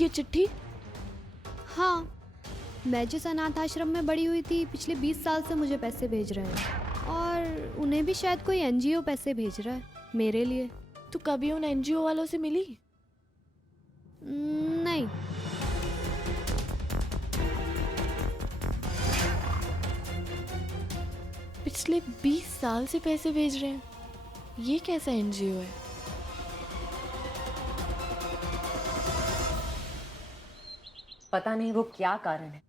ये चिट्ठी? हाँ, मैं जिस अनाथ आश्रम में बड़ी हुई थी पिछले 20 साल से मुझे पैसे भेज रहे हैं, और उन्हें भी शायद कोई एनजीओ पैसे भेज रहा है मेरे लिए। तू कभी उन एनजीओ वालों से मिली? नहीं। पिछले 20 साल से पैसे भेज रहे हैं, ये कैसा एनजीओ है? पता नहीं वो क्या कारण है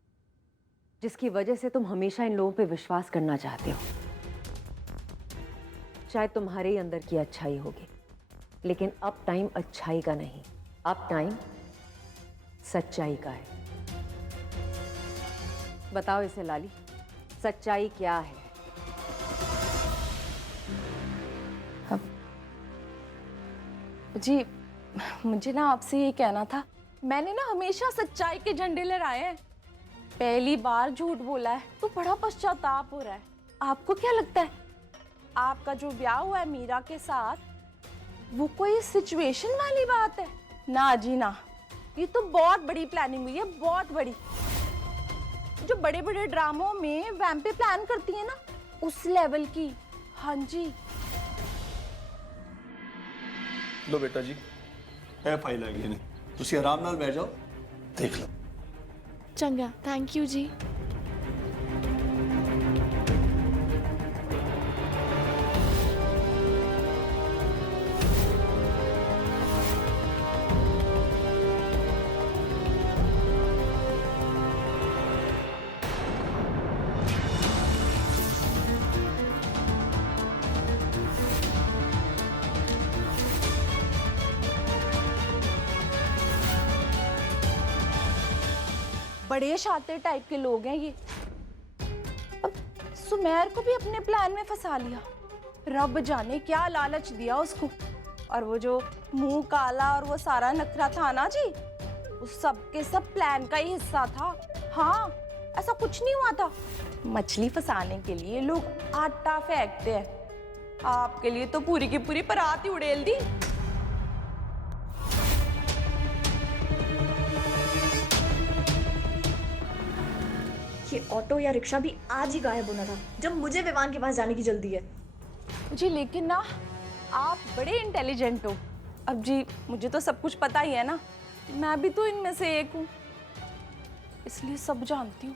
जिसकी वजह से तुम हमेशा इन लोगों पे विश्वास करना चाहते हो। शायद तुम्हारे ही अंदर की अच्छाई होगी, लेकिन अब टाइम अच्छाई का नहीं, अब टाइम सच्चाई का है। बताओ इसे लाली, सच्चाई क्या है? जी, मुझे ना आपसे ये कहना था, मैंने ना हमेशा सच्चाई के झंडे लहराए हैं। पहली बार झूठ बोला है तो बड़ा पश्चाताप हो रहा है। आपको क्या लगता है आपका जो ब्याह हुआ है मीरा के साथ, वो कोई सिचुएशन वाली बात है? ना जी ना, ये तो बहुत बड़ी प्लानिंग हुई है, बहुत बड़ी। जो बड़े बड़े ड्रामों में वैम्पे प्लान करती है ना, उस लेवल की। हाँ जी। लो बेटा जी, है फाइल आ गई ने, तुसी आराम नाल बैठ जाओ, देख लो। चंगा, थैंक यू जी। बड़े शातिर टाइप के लोग हैं ये। अब सुमेर को भी अपने प्लान में फंसा लिया। रब जाने क्या लालच दिया उसको। और वो जो मुंह काला और वो सारा नखरा था ना जी, उस सब के सब प्लान का ही हिस्सा था। हाँ, ऐसा कुछ नहीं हुआ था। मछली फंसाने के लिए लोग आटा फेंकते हैं, आपके लिए तो पूरी की पूरी परात ही उड़ेल दी। ये ऑटो या रिक्शा भी आज ही गायब होना था, जब मुझे विवान के पास जाने की जल्दी है। जी लेकिन ना, आप बड़े इंटेलिजेंट हो। अब जी मुझे तो सब कुछ पता ही है ना, मैं भी तो इनमें से एक हूँ, इसलिए सब जानती हूँ।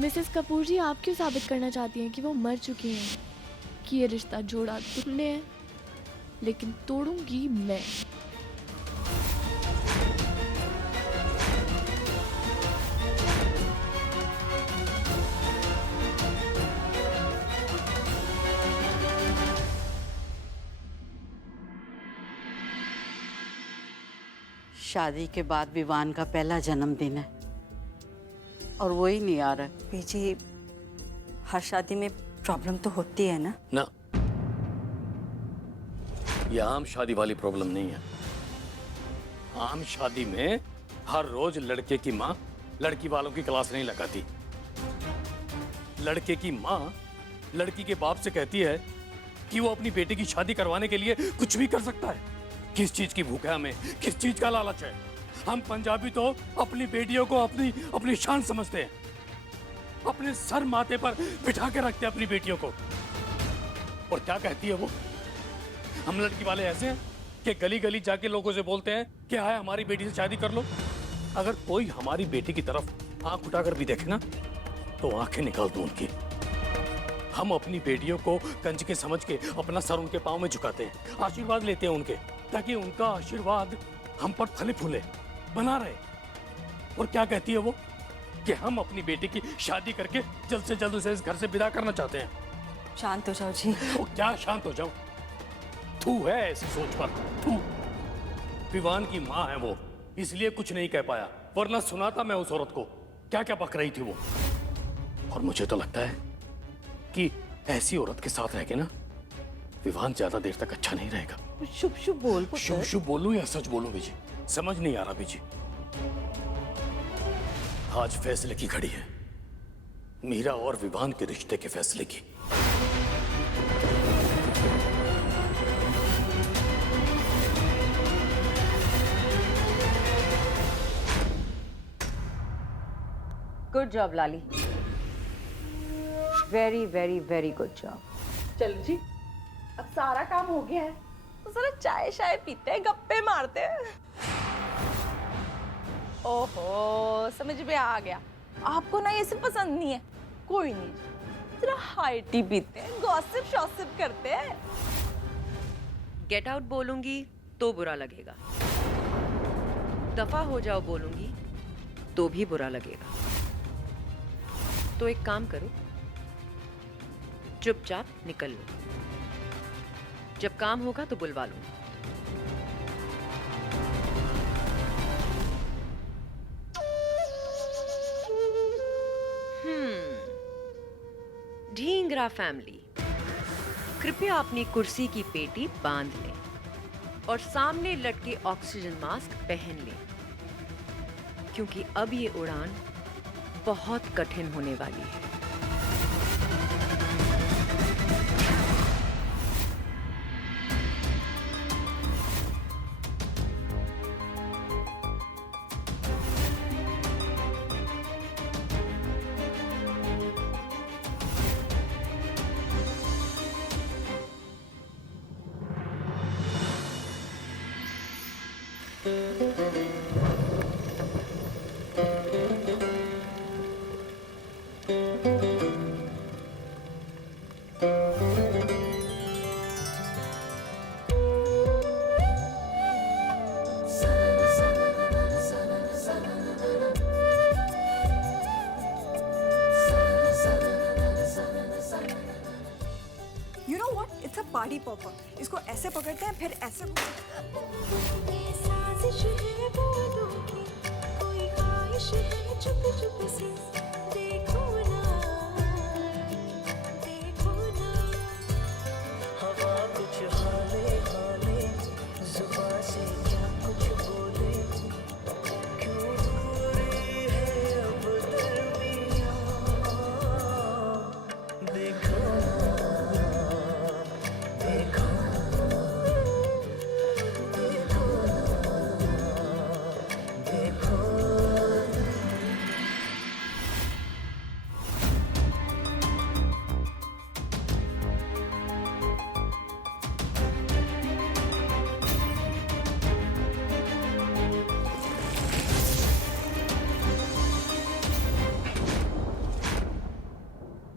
मिसेस कपूर जी, आप क्यों साबित करना चाहती हैं कि वो मर चुकी हैं? कि ये रिश्ता जोड़ा तुमने है, लेकिन तोड़ूंगी मैं। शादी के बाद विवान का पहला जन्मदिन है और वो ही नहीं आ रहा। बीजी, हर शादी में प्रॉब्लम तो होती है ना। ना, ये आम शादी वाली प्रॉब्लम नहीं है। आम शादी में हर रोज लड़के की माँ लड़की वालों की क्लास नहीं लगाती। लड़के की माँ लड़की के बाप से कहती है कि वो अपनी बेटी की शादी करवाने के लिए कुछ भी कर सकता है। किस चीज की भूख है हमें, किस चीज का लालच है? हम पंजाबी तो अपनी बेटियों को अपनी अपनी शान समझते हैं, अपने सर माथे पर बिठा के रखते हैं अपनी बेटियों को। और क्या कहती है वो? हम लड़की वाले ऐसे हैं कि गली गली जाके लोगों से बोलते हैं कि आए हमारी बेटी से शादी कर लो। अगर कोई हमारी बेटी की तरफ आंख उठाकर भी देखे ना, तो आंखें निकाल दूं उनकी। हम अपनी बेटियों को कंजके समझ के अपना सर उनके पांव में झुकाते हैं, आशीर्वाद लेते हैं उनके, ताकि उनका आशीर्वाद हम पर फले फूले बना रहे। और क्या कहती है वो? कि हम अपनी बेटी की शादी करके जल्द से जल्द उसे इस घर से विदा करना चाहते हैं। शांत हो जाओ जी। वो क्या शांत हो जाऊं? थू है ऐसी सोच पर, थू। विवान की माँ है वो, इसलिए कुछ नहीं कह पाया, वरना सुना था मैं उस औरत को क्या क्या बक रही थी वो। और मुझे तो लगता है कि ऐसी औरत के साथ रह के ना विवान ज्यादा देर तक अच्छा नहीं रहेगा। शुभ शुभ बोल पुत्र। शुभ शुभ बोलूं या सच बोलूं बीजी, समझ नहीं आ रहा बीजी। आज फैसले की घड़ी है, मीरा और विवान के रिश्ते के फैसले की। Good job Lali, very very very good job. चलो जी, अब सारा काम हो गया है तो जरा चाय शाय पीते हैं, गप्पे मारते हैं। ओहो, समझ में आ गया, आपको ना ये सब पसंद नहीं है। कोई नहीं, जरा हाई टी पीते हैं, गॉसिप शॉसिप करते हैं। गेट आउट बोलूंगी तो बुरा लगेगा, दफा हो जाओ बोलूंगी तो भी बुरा लगेगा। तो एक काम करो, चुपचाप निकल लो, जब काम होगा तो बुलवा लूंगी। ढींगरा फैमिली, कृपया अपनी कुर्सी की पेटी बांध लें और सामने लटके ऑक्सीजन मास्क पहन लें, क्योंकि अब ये उड़ान बहुत कठिन होने वाली है। You know what? It's a party popper. इसको ऐसे पकड़ते हैं, फिर ऐसे।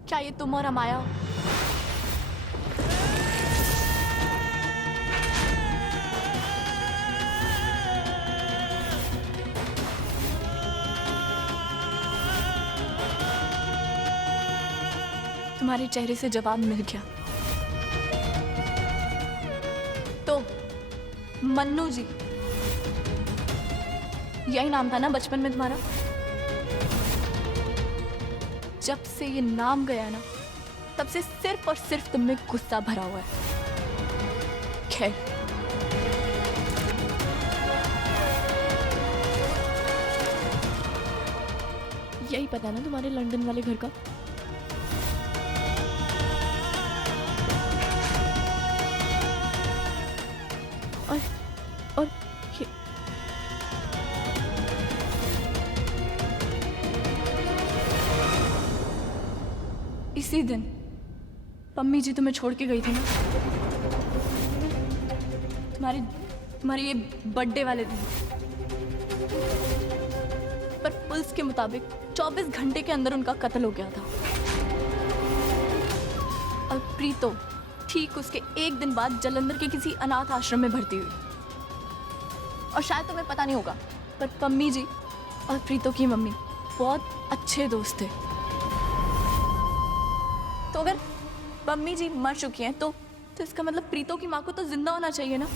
क्या ये तुम और अमाया हो? तुम्हारे चेहरे से जवाब मिल गया। तो मन्नू जी, यही नाम था ना बचपन में तुम्हारा? जब से ये नाम गया ना, तब से सिर्फ और सिर्फ तुम में गुस्सा भरा हुआ है। खैर, यही पता ना तुम्हारे लंदन वाले घर का? और ये इसी दिन पम्मी जी तुम्हें छोड़ के गई थी ना, तुम्हारे ये बर्थडे वाले दिन। पर पुलिस के मुताबिक 24 घंटे के अंदर उनका कत्ल हो गया था। और प्रीतो ठीक उसके एक दिन बाद जालंधर के किसी अनाथ आश्रम में भर्ती हुई। और शायद तुम्हें पता नहीं होगा, पर पम्मी जी और प्रीतो की मम्मी बहुत अच्छे दोस्त थे। तो अगर पम्मी जी मर चुकी हैं तो इसका मतलब प्रीतो की माँ को तो जिंदा होना चाहिए ना।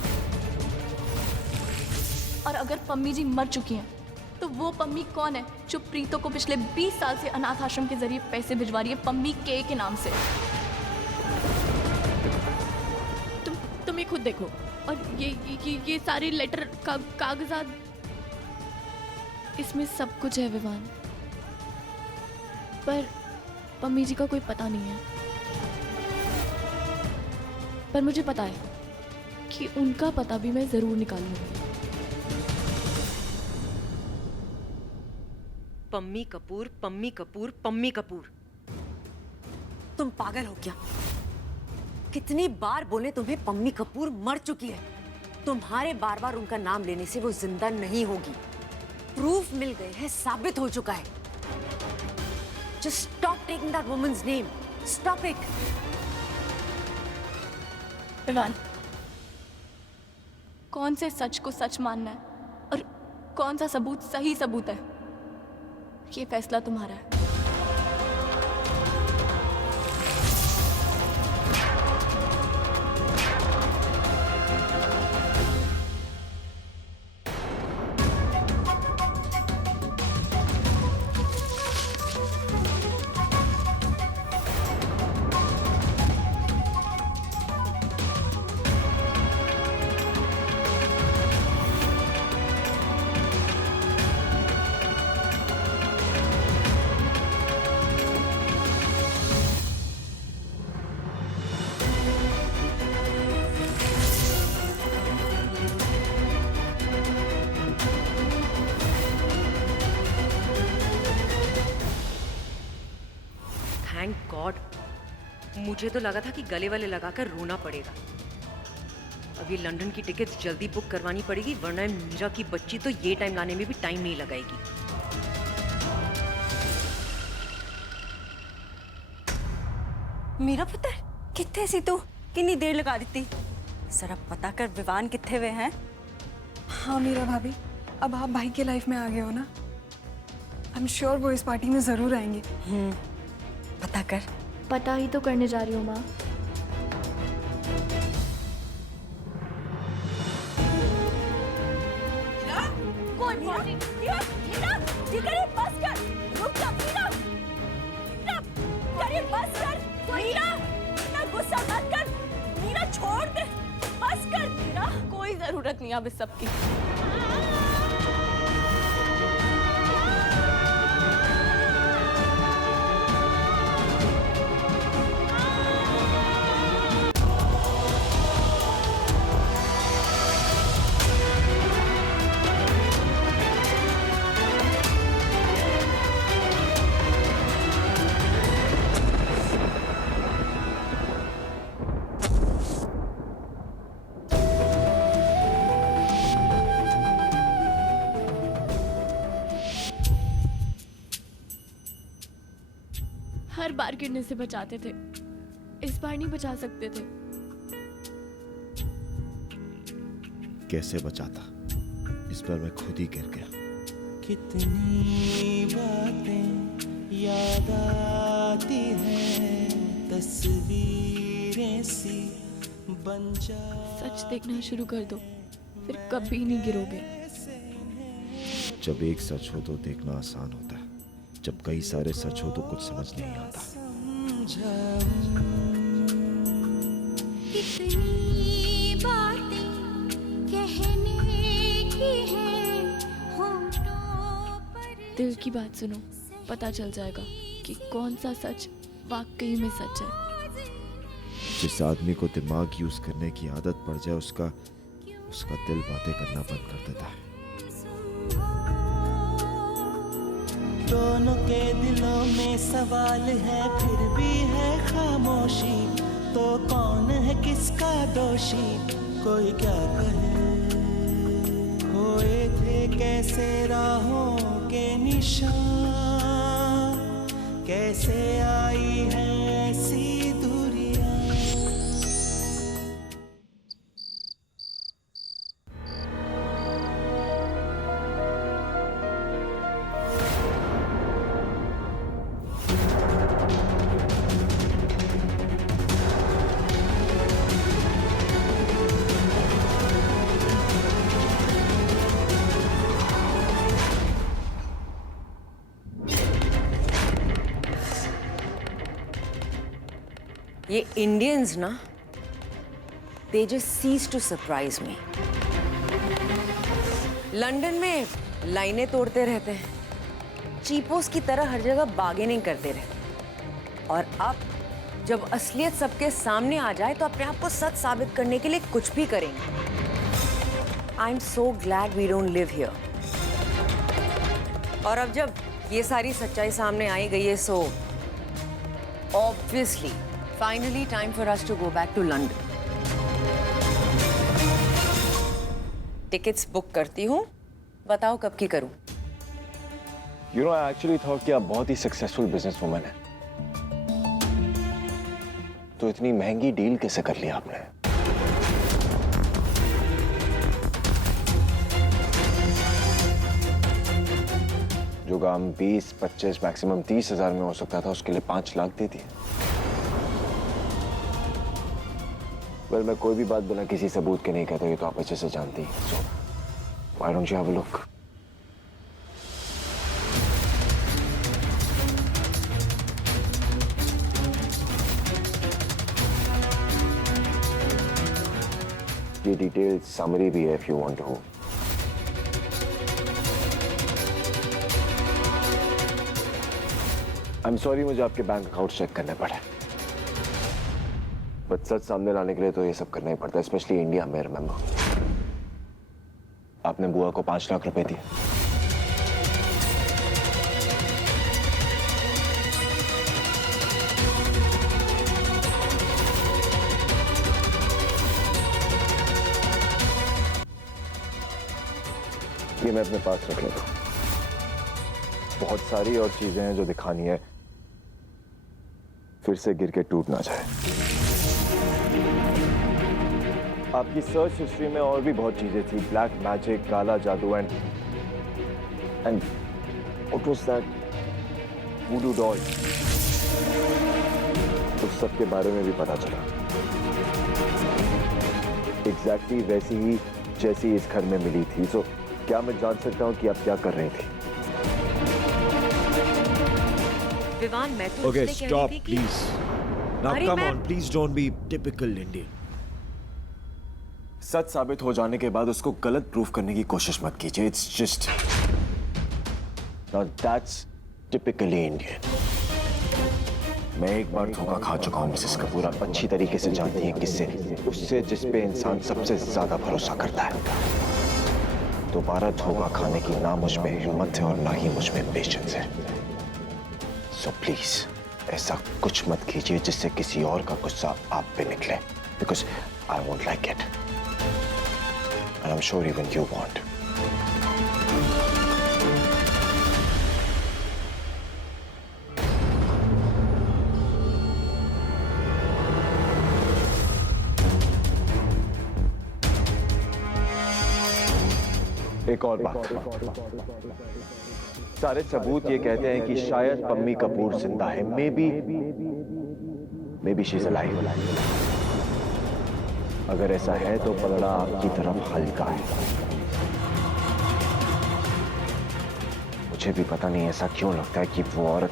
और अगर पम्मी जी मर चुकी हैं तो वो पम्मी कौन है जो प्रीतो को पिछले 20 साल से अनाथ आश्रम के जरिए पैसे भिजवा रही है पम्मी के नाम से? तुम ही खुद देखो। और ये सारे लेटर कागजात, इसमें सब कुछ है विवान, पर पम्मी जी का कोई पता नहीं है। पर मुझे पता है कि उनका पता भी मैं जरूर निकालूंगी। पम्मी कपूर, पम्मी कपूर, पम्मी कपूर। तुम पागल हो क्या? कितनी बार बोले तुम्हें पम्मी कपूर मर चुकी है। तुम्हारे बार बार उनका नाम लेने से वो जिंदा नहीं होगी। प्रूफ मिल गए हैं, साबित हो चुका है। Just stop taking that woman's name, stop it. Vivaan, कौन से सच को सच मानना है और कौन सा सबूत सही सबूत है, ये फैसला तुम्हारा है। थैंक गॉड, मुझे तो लगा था कि गले वाले लगाकर रोना पड़ेगा। अब ये लंदन की टिकट जल्दी बुक करवानी पड़ेगी, वरना मीरा की बच्ची तो ये टाइम लाने में भी टाइम नहीं लगाएगी। मेरा पुत्र कितने सी तू कितनी देर लगा दी? जरा पता कर विवान कितने हुए हैं। हाँ मीरा भाभी, अब आप भाई के लाइफ में आ गए हो ना, आई एम श्योर वो इस पार्टी में जरूर आएंगे। पता कर। पता ही तो करने जा रही हूँ माँ। गुस्सा मत कर मीरा, छोड़ दे, बस कर मीरा। कोई जरूरत नहीं अब इस सब की। हर बार गिरने से बचाते थे, इस बार नहीं बचा सकते थे। कैसे बचाता? इस बार मैं खुद ही गिर गया। कितनी बातें याद आती हैं, तस्वीरें सी बन जा। सच देखना शुरू कर दो, फिर कभी नहीं गिरोगे। जब एक सच हो तो देखना आसान होता है, जब कई सारे सच हो तो कुछ समझ नहीं आता। कितनी बातें कहने की हैं, होठों पर। दिल की बात सुनो, पता चल जाएगा कि कौन सा सच वाकई में सच है। जिस आदमी को दिमाग यूज करने की आदत पड़ जाए, उसका दिल बातें करना बंद कर देता है। दोनों के दिलों में सवाल है, फिर भी है खामोशी। तो कौन है किसका दोषी, कोई क्या कहे। खोए थे कैसे राहों के निशान, कैसे आई है ऐसी दूरियां। ये इंडियंस ना, they just cease to surprise me. London में लाइनें तोड़ते रहते हैं, चीपोस की तरह हर जगह बार्गेनिंग करते रहते, और अब जब असलियत सबके सामने आ जाए तो अपने आप को सच साबित करने के लिए कुछ भी करेंगे। I am so glad we don't live here. और अब जब ये सारी सच्चाई सामने आई गई है, so obviously finally time for us to go back to London. Tickets book करती हूँ, बताओ कब की करूँ? You know, I actually thought कि आप बहुत ही सक्सेसफुल बिजनेस वुमन है, तो इतनी महंगी डील कैसे कर लिया आपने? जो काम 20, 25, मैक्सिमम 30,000 में हो सकता था, उसके लिए 5 लाख दे दिए। वेल, मैं कोई भी बात बिना किसी सबूत के नहीं कहता, ये तो आप अच्छे से जानती हैं। So, why don't you have a look? ये डिटेल समरी भी है, if you want to. I'm sorry, मुझे आपके बैंक अकाउंट चेक करने पड़े, बट सच सामने लाने के लिए तो ये सब करना ही पड़ता है, स्पेशली इंडिया में। रिमेंबर, आपने बुआ को 5 लाख रुपए दिए। ये मैं अपने पास रख लेता हूं। बहुत सारी और चीजें हैं जो दिखानी है, फिर से गिर के टूट ना जाए। आपकी सर्च हिस्ट्री में और भी बहुत चीजें थी, ब्लैक मैजिक, काला जादू, and what was that, वुडू doll, उस सब के बारे में भी पता चला। एग्जैक्टली वैसी ही जैसी इस घर में मिली थी। सो क्या मैं जान सकता हूँ कि आप क्या कर रही थी? विवान, मैं तो Okay, इसलिए कह stop, रही थी कि- please. Now अरे come मैं- on, please don't be typical Indian. सच साबित हो जाने के बाद उसको गलत प्रूफ करने की कोशिश मत कीजिए। It's just now that's typically Indian. मैं एक बार धोखा खा चुका हूँ मिसेस कपूर, आप अच्छी तरीके से जानती हैं किससे, उससे जिस पे इंसान सबसे ज्यादा भरोसा करता है। दोबारा धोखा खाने की ना मुझ में हिम्मत है और ना ही मुझ में पेशेंस है। सो प्लीज ऐसा कुछ मत कीजिए जिससे किसी और का गुस्सा आप पे निकले, because I won't like it and I am sure even you want. एक और बात, सारे सबूत ये कहते हैं कि शायद पम्मी कपूर जिंदा है। May be she is alive. अगर ऐसा है तो पलड़ा आपकी तरफ हल्का है। मुझे भी पता नहीं ऐसा क्यों लगता है कि वो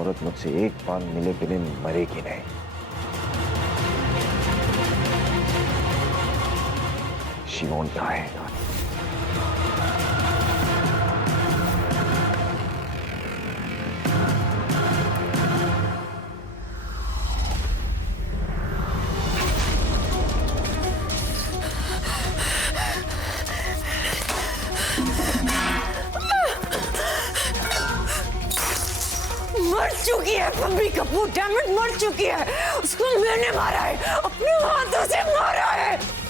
औरत मुझसे एक बार मिले बिना मरेगी नहीं। She won't die. मर चुकी है पम्मी कपूर, डैम इट, मर चुकी है। उसको मैंने मारा है, अपने हाथों से मारा है।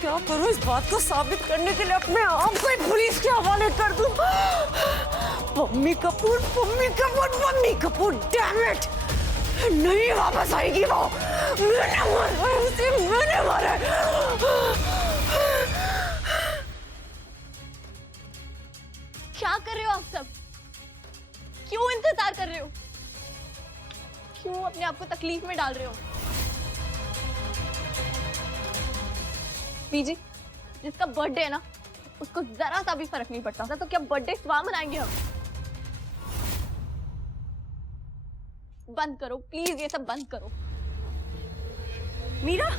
क्या करूं इस बात को साबित करने के लिए अपने आप को पुलिस के हवाले कर दूं? पम्मी कपूर, डैम इट, नहीं वापस आएगी वो। मैंने मारा है। क्या कर रहे हो आप सब? क्यों इंतजार कर रहे हो? क्यों अपने आप को तकलीफ में डाल रहे हो? पीजी, जिसका बर्थडे है ना, उसको जरा सा भी फर्क नहीं पड़ता। तो क्या बर्थडे स्वाह मनाएंगे हम? बंद करो प्लीज, ये सब बंद करो। मीरा